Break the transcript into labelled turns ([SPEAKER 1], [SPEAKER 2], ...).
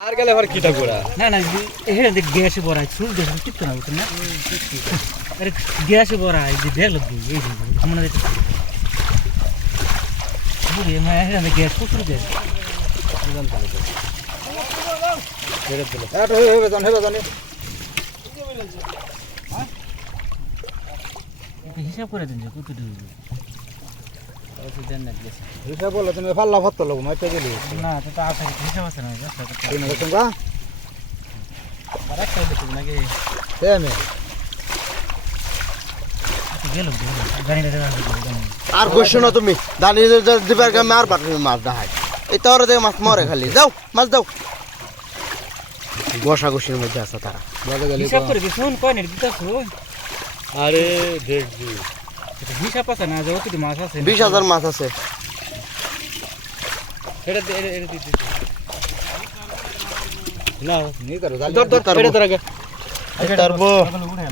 [SPEAKER 1] আর গেলে আবার কিটা করা
[SPEAKER 2] না না এখানে দেখ গ্যাসে ভরা চুল দেখে টিপতো না বুঝছেন না আরে গ্যাসে ভরা এই যে দেখলো কি এই যে আমরা দেখতে বুড়ি মা এখানে গ্যাস প্রচুর গ্যাস
[SPEAKER 1] এটা হয়ে হবে জান হবে জানি
[SPEAKER 2] একটু হিসাব করে দিন যে কত ঢুকবে দেন না গ্যাস
[SPEAKER 1] হিসাব বলে তুমি ফাল্লা ভাত লোক মাইতে গেলি।
[SPEAKER 2] না তো তা আছে হিসাব আছে না ব্যবসা করতে ঠিক না তোমরা আর নাকি
[SPEAKER 1] কইছো না তুমি দানি দিবার গামে আর বাট মাছ দেখায়। এই তোর দেখে মাছ মরে খালি। যাও মাছ দাও। গোসা গোসির মধ্যে আছে তারা।
[SPEAKER 2] হিসাব করে শুন কয় না
[SPEAKER 1] আরে দেখবি।
[SPEAKER 2] হিসাব আছে না যে অতি মাছ আছে
[SPEAKER 1] বিশ হাজার মাছ আছে
[SPEAKER 2] এটা এটা এটা দিতে
[SPEAKER 1] না নি করো ধর ধর এটা ধর আগে তারপর উঠে